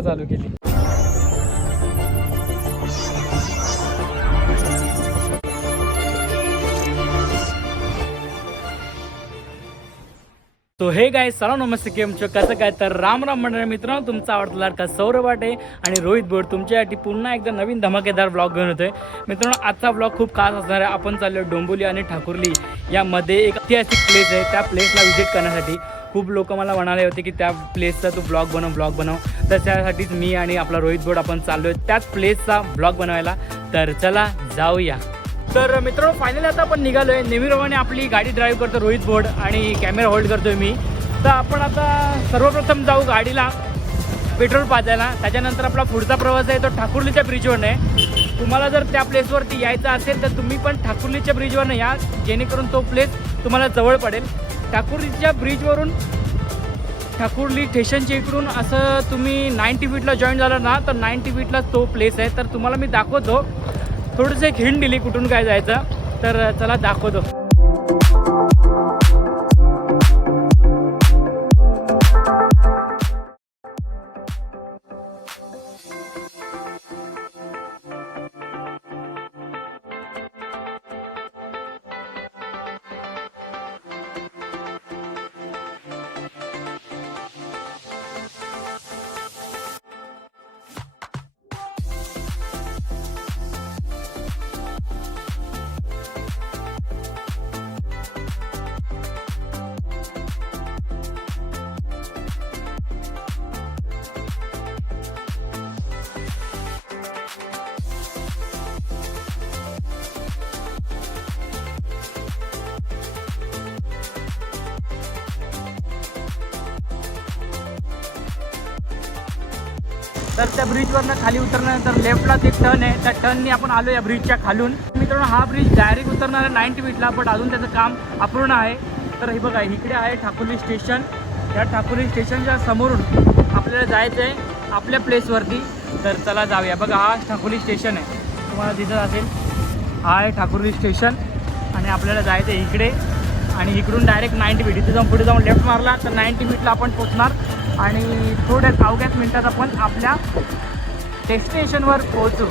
चालू केली. तो हे गाइस, सलाम नमस्ते, केम छो, कसं काय? तर राम राम मंडळी मित्रांनो, तुमचा आवडता लाडका सौरभ वाटे आणि रोहित बोड तुमच्यासाठी पुन्हा एकदा नवीन धमाकेदार ब्लॉग घेऊन होतोय. मित्रांनो, आजचा ब्लॉग खूप खास असणार आहे. आपण चाललो डोंबिवली आणि ठाकुर्ली यामध्ये एक ऐतिहासिक प्लेस आहे. त्या प्लेसला व्हिजिट करण्यासाठी खूप लोक मला म्हणाले होते की त्या प्लेसचा तू ब्लॉग बनव. तर त्यासाठीच मी आणि आपला रोहित बोड आपण चाललो आहे त्याच प्लेसचा ब्लॉग बनवायला. तर चला जाऊया. तर मित्रांनो, फायनली आता आपण निघालो आहे. नेहमीप्रमाणे आपली गाडी ड्राईव्ह करतो रोहित बोड आणि कॅमेरा होल्ड करतोय मी. तर आपण आता सर्वप्रथम जाऊ गाडीला पेट्रोल पाजायला. त्याच्यानंतर आपला पुढचा प्रवास आहे तो ठाकुर्लीच्या ब्रिजवरनं आहे. तुम्हाला जर त्या प्लेसवरती यायचं असेल तर तुम्ही पण ठाकुर्लीच्या ब्रिजवरनं या, जेणेकरून तो प्लेस तुम्हाला जवळ पडेल. ठाकुर्लीच्या ब्रिजवरून ठाकुर्ली स्टेशनच्या इकडून असं तुम्ही 90 फीटला जॉईन झालं ना, तर 90 फीटला तो प्लेस आहे. तर तुम्हाला मी दाखवतो. थोडंसं एक हिंट दिली कुठून काय जायचं, तर चला दाखवतो. तर त्या ब्रिजवरनं खाली उतरल्यानंतर लेफ्टलाच एक टर्न आहे. त्या टर्ननी आपण आलो या ब्रिजच्या खालून. मित्रांनो, हा ब्रिज डायरेक्ट उतरणार आहे 90 फीटला, पण अजून त्याचं काम अपूर्ण आहे. तर हे बघा, इकडे आहे ठाकुर्ली स्टेशन. या ठाकुर्ली स्टेशनच्या समोरून आपल्याला जायचं आहे आपल्या प्लेसवरती. तर चला जाऊया. बघा, हा ठाकुर्ली स्टेशन आहे, तुम्हाला दिसत असेल. हा आहे ठाकुर्ली स्टेशन आणि आपल्याला जायचं आहे इकडे. आणि इकडून डायरेक्ट 90 फीट, इथे जाऊन पुढे जाऊन लेफ्ट मारला तर 90 फीटला आपण पोचणार. आणि थोड्याच अवघ्याच मिनिटात आपण आपल्या डेस्टिनेशनवर पोहोचू.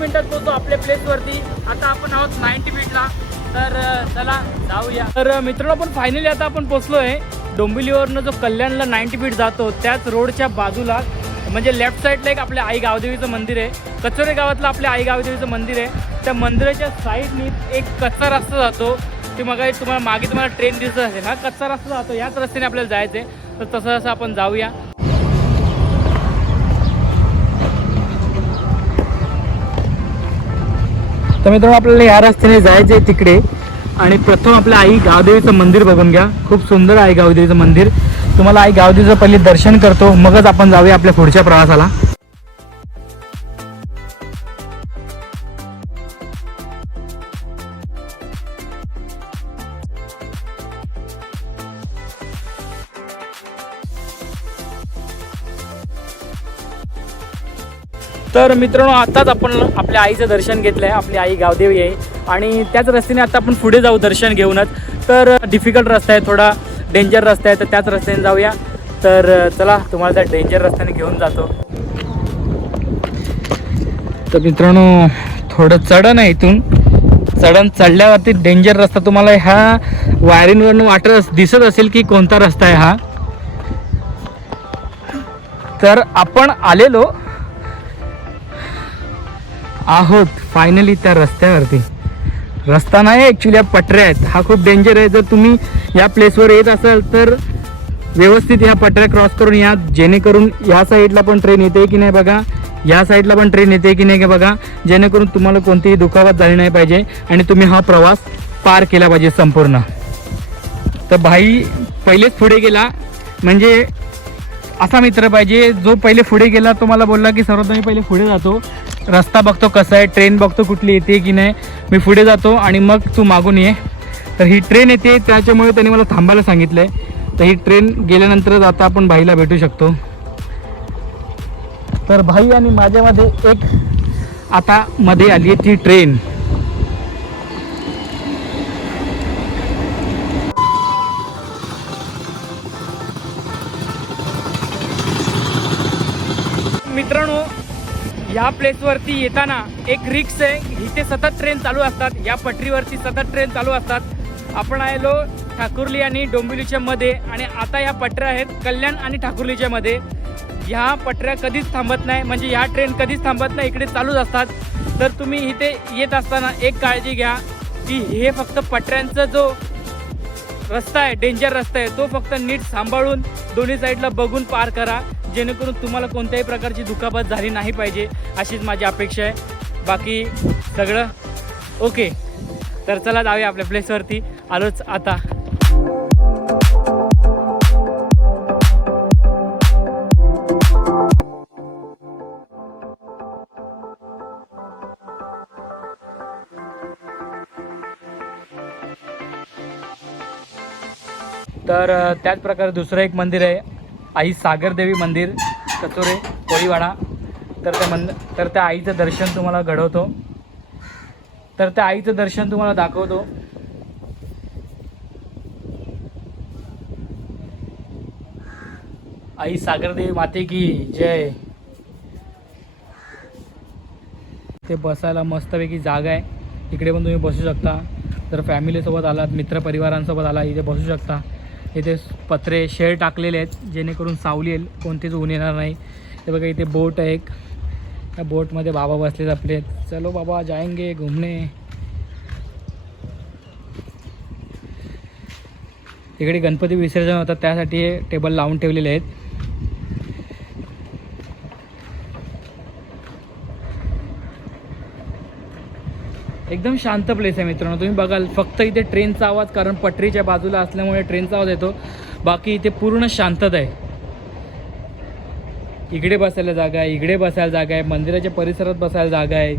मिनिटात पोहोचतो आपल्या प्लेसवरती. आता आपण आहोत 90 फीटला. तर चला जाऊया. तर मित्रांनो, आपण फायनली आता आपण पोहोचलो आहे डोंबिवलीवरनं जो कल्याणला 90 फीट जातो त्याच रोडच्या बाजूला, म्हणजे लेफ्ट साईडला एक आपल्या आई गावदेवीचं मंदिर आहे. कचोरे गावातलं आपल्या आई गावदेवीचं मंदिर आहे. त्या मंदिराच्या साईडनी एक कच्चा रस्ता जातो. ते तुम्हाला मागे ट्रेन दिसत असेल, हा कच्चा रस्ता जातो. याच रस्त्याने आपल्याला जायचं आहे. तर तसं आपण जाऊया. तर मित्रांनो, आपल्याला या रस्त्याने जायचं आहे तिकडे. आणि प्रथम आपल्या आई गावदेवीचं मंदिर बघून घ्या. खूप सुंदर आहे गावदेवीचं मंदिर. तुम्हाला आई गावदेवीचं पहिले दर्शन करतो, मगच आपण जाऊया आपल्या पुढच्या प्रवासाला. तर मित्रांनो, आताच आपण आपल्या आईचं दर्शन घेतलं आहे. आपली आई गावदेवी आहे आणि त्याच रस्त्याने आता आपण पुढे जाऊ दर्शन घेऊनच. तर डिफिकल्ट रस्ता आहे, थोडा डेंजर रस्ता आहे, तर त्याच रस्त्याने जाऊया. तर चला, तुम्हाला त्या डेंजर रस्त्याने घेऊन जातो. तर मित्रांनो, थोडं चढण आहे. इथून चढल्यावरती डेंजर रस्ता. तुम्हाला ह्या वायरिंगवरून दिसत असेल की कोणता रस्ता आहे हा. तर आपण आलेलो आहोत फायनली त्या रस्त्यावरती. रस्ता नाही ॲक्च्युली, या पटऱ्या आहेत. हा खूप डेंजर आहे. जर तुम्ही या प्लेसवर येत असाल तर व्यवस्थित ह्या पटऱ्या क्रॉस करून या, जेणेकरून या साईडला पण ट्रेन येते की नाही बघा, या साईडला पण ट्रेन येते की नाही बघा, जेणेकरून तुम्हाला कोणतीही दुखापत झाली नाही पाहिजे आणि तुम्ही हा प्रवास पार केला पाहिजे संपूर्ण. तर भाई पहिलेच पुढे गेला म्हणजे असा मित्र पाहिजे जो पहिले पुढे गेला, तो मला बोलला की सर्वात मी पहिले पुढे जातो, रस्ता बघतो कसा आहे, ट्रेन बघतो कुठली येते की नाही, मी पुढे जातो आणि मग तू मागून ये. तर ही ट्रेन येते, त्याच्यामुळे त्यांनी मला थांबायला सांगितलं आहे. तर ही ट्रेन गेल्यानंतरच आता आपण भाईला भेटू शकतो. तर भाई आणि माझ्यामध्ये एक आता मध्ये आली आहे ती ट्रेन. मित्रांनो, या प्लेसवरती येताना एक रिक्स आहे. इथे सतत ट्रेन चालू असतात, या पटरीवरती सतत ट्रेन चालू असतात. आपण आलो ठाकुर्ली आणि डोंबिवलीच्या मध्ये, आणि आता या पटऱ्या आहेत कल्याण आणि ठाकुर्लीच्या मध्ये. ह्या पटऱ्या कधीच थांबत नाही, म्हणजे ह्या ट्रेन कधीच थांबत नाही, इकडे चालूच असतात. तर तुम्ही इथे येत असताना एक काळजी घ्या की हे फक्त पटऱ्यांचा जो रस्ता आहे, डेंजर रस्ता आहे, तो फक्त नीट सांभाळून दोन्ही साईडला बघून पार करा, जेणेकरून तुम्हाला कोणत्याही प्रकारची दुखापत झाली नाही पाहिजे, अशीच माझी अपेक्षा आहे. बाकी सगळं ओके. तर चला जाऊया आपल्या प्लेसवरती. आलोच आता. तर त्याच प्रकारे दुसरं एक मंदिर आहे, आई सागरदेवी मंदिर, कचोरे, कोळीवाडा. तर त्या आईचं दर्शन तुम्हाला घडवतो. तर त्या आईचं दर्शन तुम्हाला दाखवतो. आई सागरदेवी माते की जय. ते बसायला मस्तपैकी जागा आहे, इकडे पण तुम्ही बसू शकता. जर फॅमिलीसोबत आलात, मित्रपरिवारांसोबत आला, इथे बसू शकता. इथे पत्रे शेड टाकलेले आहेत, जेणेकरून सावली येईल, कोणतेच ऊन येणार नाही. हे बघा इथे बोट आहे एक, त्या बोटमध्ये बाबा बसलेत आपले. चलो बाबा जाएंगे घूमने. इकडे गणपती विसर्जन होतात, त्यासाठी हे टेबल लावून ठेवलेले आहेत. एकदम शांत प्लेस आहे मित्रांनो. तुम्ही बघाल फक्त इथे ट्रेनचा आवाज, कारण पटरीच्या बाजूला असल्यामुळे ट्रेनचा आवाज येतो. बाकी इथे पूर्ण शांतता आहे. इकडे बसायला जागा आहे, इकडे बसायला जागा आहे, मंदिराच्या परिसरात बसायला जागा आहे.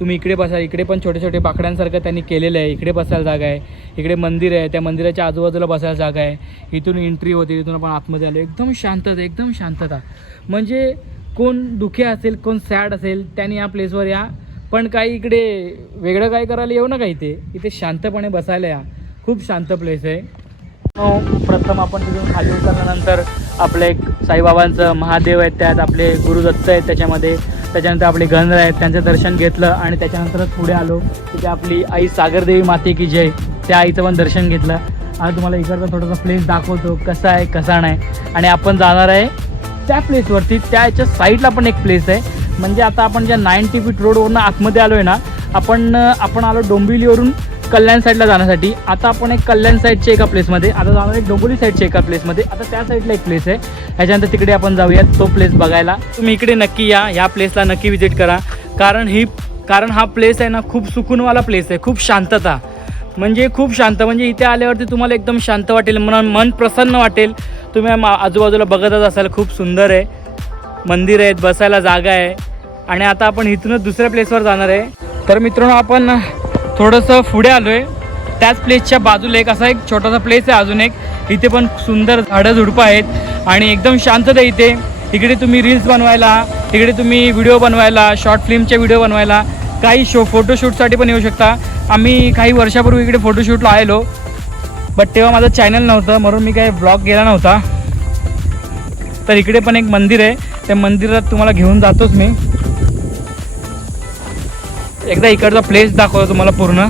तुम्ही इकडे बसा, इकडे पण छोटे छोटे बाकड्यांसारखं त्यांनी केलेलं आहे, इकडे बसायला जागा आहे. इकडे मंदिर आहे, त्या मंदिराच्या आजूबाजूला बसायला जागा आहे. इथून एंट्री होती, इथून आपण आतमध्ये आलो. एकदम शांतता, एकदम शांतता. म्हणजे कोण दुःखी असेल, कोण सॅड असेल, त्यांनी या प्लेसवर या. पण काही इकडे वेगळं काय करायला येऊ नका, इथे शांतपणे बसायला या. खूप शांत प्लेस आहे. प्रथम आपण तिथून खाली उतरल्यानंतर आपलं एक साईबाबांचं महादेव आहेत, त्यात आपले गुरुदत्त आहेत त्याच्यामध्ये. त्याच्यानंतर आपले गणर आहेत, त्यांचं दर्शन घेतलं आणि त्याच्यानंतरच पुढे आलो. तिथे आपली आई सागरदेवी माते की जय, त्या आईचं पण दर्शन घेतलं. आता तुम्हाला इकडचा थोडासा प्लेस दाखवतो कसा आहे कसा नाही. आणि आपण जाणार आहे त्या प्लेसवरती. त्याच्या साईडला पण एक प्लेस आहे, म्हणजे आता आपण ज्या 90 फीट रोडवरून आतमध्ये आलो आहे ना, आपण आलो डोंबिवलीवरून कल्याण साईडला जाण्यासाठी. आता आपण एक कल्याण साईडच्या एका प्लेसमध्ये, आता जाणार एक डोंबिवली साईडच्या एका प्लेसमध्ये. आता त्या साईडला एक प्लेस आहे, ह्याच्यानंतर तिकडे आपण जाऊयात तो प्लेस बघायला. तुम्ही इकडे नक्की या, ह्या प्लेसला नक्की विजिट करा. कारण हा प्लेस आहे ना, खूप सुकूनवाला प्लेस आहे. खूप शांतता, म्हणजे खूप शांत. म्हणजे इथे आल्यावरती तुम्हाला एकदम शांत वाटेल, मन प्रसन्न वाटेल. तुम्ही आजूबाजूला बघतच असाल, खूप सुंदर आहे. मंदिर आहेत, बसायला जागा आहे. आणि आता आपण इथूनच दुसऱ्या प्लेसवर जाणार आहे. तर मित्रांनो, आपण थोडंसं पुढे आलो आहे. त्याच प्लेसच्या बाजूला एक असा एक छोटासा प्लेस आहे अजून एक. इथे पण सुंदर झाडं झुडपं आहेत आणि एकदम शांतता आहे इथे. इकडे तुम्ही रील्स बनवायला, इकडे तुम्ही व्हिडिओ बनवायला, शॉर्ट फिल्मचे व्हिडिओ बनवायला, काही फोटोशूटसाठी पण येऊ शकता. आम्ही काही वर्षापूर्वी इकडे फोटोशूटला आलो, बट तेव्हा माझं चॅनल नव्हतं, म्हणून मी काही ब्लॉग केला नव्हता. तर इकडे पण एक मंदिर आहे, त्या मंदिरात तुम्हाला घेऊन जातोच मी. एकदा इकडचा प्लेस दाखवतो तुम्हाला पूर्ण.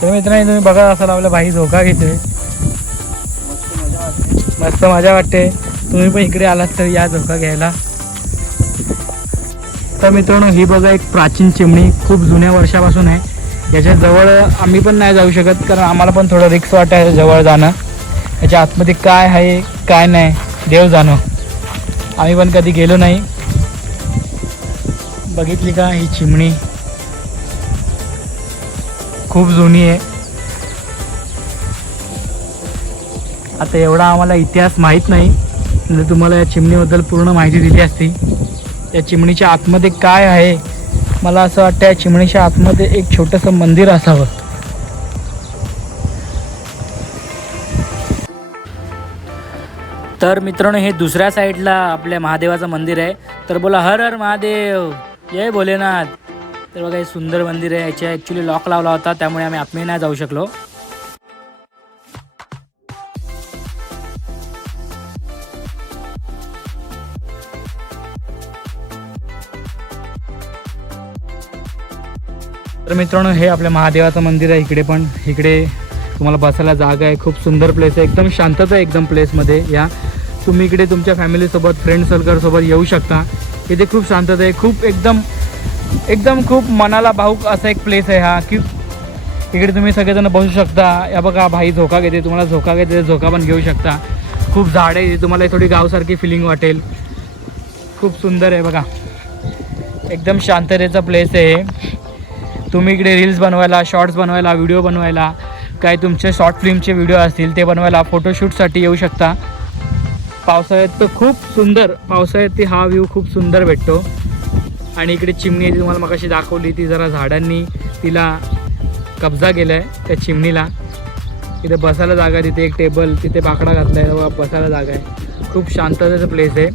तर मित्रांनो, तुम्ही बघत असाल आपल्या भाई झोका घेतोय, मस्त मजा वाटते. तुम्ही पण इकडे आलात तर या झोका घ्यायला. तर मित्रांनो, ही बघा एक प्राचीन चिमणी, खूप जुन्या वर्षापासून आहे. याच्या जवळ आम्ही पण नाही जाऊ शकत, कारण आम्हाला पण थोडं रिस्क वाटायचं जवळ जाणं. याच्या आतमध्ये काय आहे काय नाही देव जाणो. आम्ही पण कधी गेलो नाही. बघितली का ही चिमणी खूप जुनी आहे. आता एवढा आम्हाला इतिहास माहीत नाही, जर तुम्हाला या चिमणीबद्दल पूर्ण माहिती दिली असती. त्या चिमणीच्या आतमध्ये काय आहे, मला असं वाटतं या चिमणीच्या आतमध्ये एक छोटंसं मंदिर असावं. तर मित्रांनो, हे दुसऱ्या साईडला आपल्या महादेवाचं मंदिर आहे. तर बोला हर हर महादेव, जय भोलेनाथ. तर बघा हे सुंदर मंदिर आहे. याच्या ॲक्च्युली लॉक लावला होता, त्यामुळे आम्ही आतमध्ये नाही जाऊ शकलो. तर मित्रांनो, हे आपल्या महादेवाचं मंदिर आहे. इकडे तुम्हाला बसायला जागा आहे. खूप सुंदर प्लेस आहे, एकदम शांतता आहे एकदम प्लेसमध्ये. या तुम्ही इकडे तुमच्या फॅमिलीसोबत फ्रेंड सर्कलसोबत येऊ शकता. इथे खूप शांतता आहे, खूप एकदम खूप मनाला भावूक असा एक प्लेस आहे हा. की इकडे तुम्ही सगळेजण बसू शकता. या बघा भाई झोका घेते, तुम्हाला झोका घेते झोका पण घेऊ शकता. खूप झाडे आहे, तुम्हाला थोडी गावसारखी फिलिंग वाटेल. खूप सुंदर आहे बघा, एकदम शांततेचा प्लेस आहे. तुम्ही इकडे रील्स बनवायला, शॉर्ट्स बनवायला, व्हिडिओ बनवायला, काय तुमचे शॉर्ट फिल्मचे व्हिडिओ असतील ते बनवायला, फोटोशूटसाठी येऊ शकता. पावसाळ्यात तर खूप सुंदर, पावसाळ्यात हा व्ह्यू खूप सुंदर भेटतो. आणि इकडे चिमणी तुम्हाला मगाशी दाखवली, ती जरा झाडांनी तिला कब्जा केला आहे त्या चिमणीला. तिथे बसायला जागा आहे, तिथे एक टेबल, तिथे बाकडा घातला आहे, बसायला जागा आहे. खूप शांततेचा प्लेस आहे.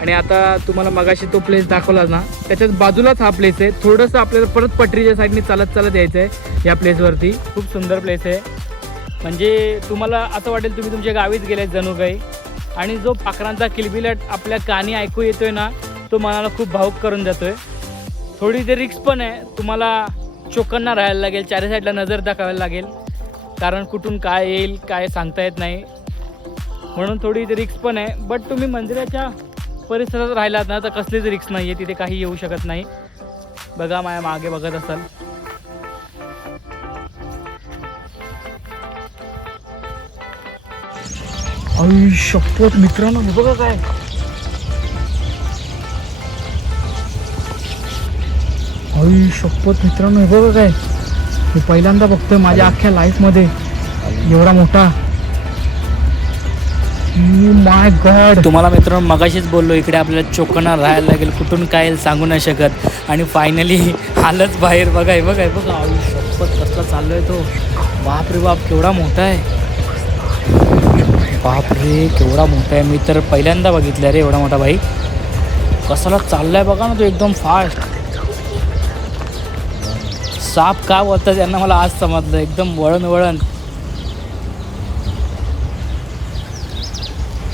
आणि आता तुम्हाला मगाशी तो प्लेस दाखवला ना, त्याच्याच बाजूलाच हा प्लेस आहे. थोडंसं आपल्याला परत पटरीच्या साईडने चालत यायचं आहे या प्लेसवरती. खूप सुंदर प्लेस आहे. म्हणजे तुम्हाला असं वाटेल तुम्ही तुमच्या गावीच गेले जणू काही. आणि जो पाखरांचा किलबिलाट आपल्या कानी ऐकू येतोय ना, तो मनाला खूप भावुक करून जातोय. थोडी ते रिक्स पण आहे, तुम्हाला चोकांना राहायला लागेल, चारी साईडला नजर दाखवायला लागेल, कारण कुठून काय येईल काय सांगता येत नाही. म्हणून थोडी ते रिक्स पण आहे. बट तुम्ही मंदिराच्या परिसरात राहिलात ना तर कसलीच रिक्स नाही आहे, तिथे काही येऊ शकत नाही. बघा माझ्या मागे बघत असाल. आई शपथ मित्रांनो, बघा काय, आई शपथ मित्रांनो, बघा काय, मी पहिल्यांदा बघतोय माझ्या अख्ख्या लाईफमध्ये एवढा मोठा. माय गॉड. तुम्हाला मित्रांनो मगाशीच बोललो, इकडे आपल्याला चोकणा राहायला लागेल, कुठून काय सांगू नाही शकत. आणि फायनली आलंच बाहेर. बघा आई शपथ कसला चाललोय तो. बापरे बाप, केवढा मोठा आहे. बापरे केवढा मोठा आहे. मी तर पहिल्यांदा बघितलं रे एवढा मोठा भाई. कसाला चाललाय बघा ना तो, एकदम फास्ट. साप का बोलतात त्यांना मला आज समजलं, एकदम वळण.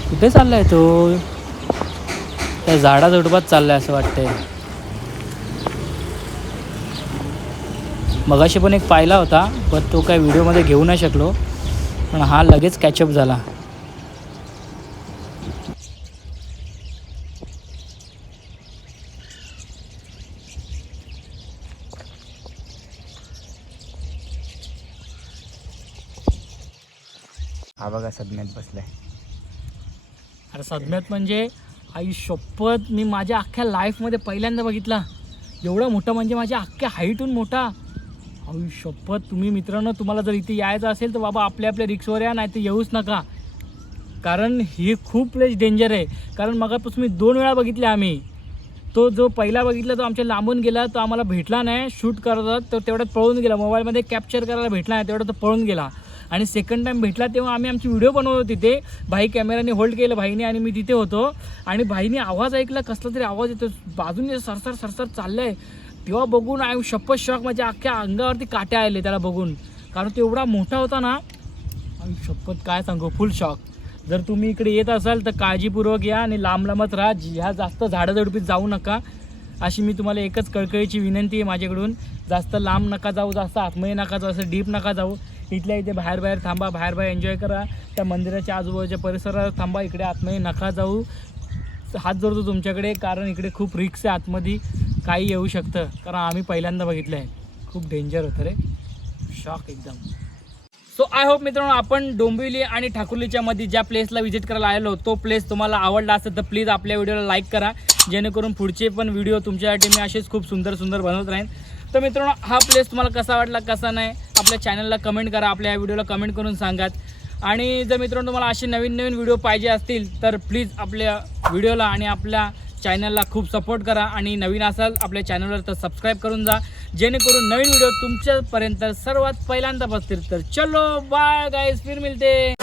कुठे चाललाय तो? त्या झाडाझुडपात चाललाय असं वाटतंय. मगाशी पण एक पाहिला होता, पण तो काय व्हिडिओमध्ये घेऊ नाही शकलो, पण हा लगेच कॅचअप झाला. हा बघा सदम्यात बसलाय. अरे सदम्यात म्हणजे आई शपथ, मी माझ्या अख्ख्या लाईफमध्ये पहिल्यांदा बघितला एवढा मोठा. म्हणजे माझ्या अख्ख्या हाईटहून मोठा. आई शपथ. तुम्ही मित्रांनो, तुम्हाला जर इथे यायचं असेल तर बाबा आपल्या रिक्सवर या, नाही तर येऊच नका. कारण ही खूप प्लेस डेंजर आहे. कारण मगापासून मी 2 वेळा बघितले आम्ही. तो जो पहिला बघितला तो आमच्या लांबून गेला, तो आम्हाला भेटला नाही शूट करत, तो तेवढ्यात पळून गेला. मोबाईलमध्ये कॅप्चर करायला भेटला नाही, तेवढं तो पळून गेला. आणि सेकंड टाईम भेटला तेव्हा आम्ही आमची व्हिडिओ बनवत होतो तिथे. भाई कॅमेराने होल्ड केलं भाईने, आणि मी तिथे होतो. आणि भाईने आवाज ऐकला, कसला तरी आवाज येतो बाजूने, सरसर चाललंय. तेव्हा बघून आई शपथ शॉक, माझ्या अख्ख्या अंगावरती काट्या आले त्याला बघून. कारण तो एवढा मोठा होता ना, आई शपथ काय सांगू, फुल शॉक. जर तुम्ही इकडे येत असाल तर काळजीपूर्वक या आणि लांबच राहा. ह्या जास्त झाडाझुडपीत जाऊ नका, अशी मी तुम्हाला एकच कळकळीची विनंती आहे माझ्याकडून. जास्त लांब नका जाऊ, जास्त आतमध्ये नका जाऊ, असं डीप नका जाऊ. इथल्या इथे बाहेर थांबा, बाहेर एन्जॉय करा. त्या मंदिराच्या आजूबाजूच्या परिसरात थांबा, इकडे आतमध्ये नका जाऊ. हात जोडतो तुमच्याकडे, कारण इकडे खूप रिस्क आहे, आतमध्ये काही येऊ शकतं. कारण आम्ही पहिल्यांदा बघितलं आहे, खूप डेंजर होतं रे. शॉक एकदम. सो आय होप मित्रांनो आपण डोंबिवली आणि ठाकुर्लीच्या मध्ये ज्या प्लेसला व्हिजिट करायला आलेलो तो प्लेस तुम्हाला आवडला असेल तर प्लीज आपल्या व्हिडिओला लाईक करा, जेणेकरून पुढचे पण व्हिडिओ तुमच्यासाठी मी असेच खूप सुंदर सुंदर बनवत राहीन. तर मित्रांनो हा प्लेस तुम्हाला कसा वाटला कसा नाही आपल्या चॅनलला कमेंट करा, आपल्या या व्हिडिओला कमेंट करून सांगा. आणि जर मित्रांनो तुम्हाला असे नवीन नवीन व्हिडिओ पाहिजे असतील तर प्लीज आपल्या व्हिडिओला आणि आपल्या चॅनलला खूप सपोर्ट करा. आणि नवीन असाल आपल्या चॅनलवर तर सबस्क्राईब करून जा, जेणेकरून नवीन व्हिडिओ तुमच्यापर्यंत सर्वात पहिल्यांदा पोहोचतील. तर चलो बाय गाइस, फिर मिलते.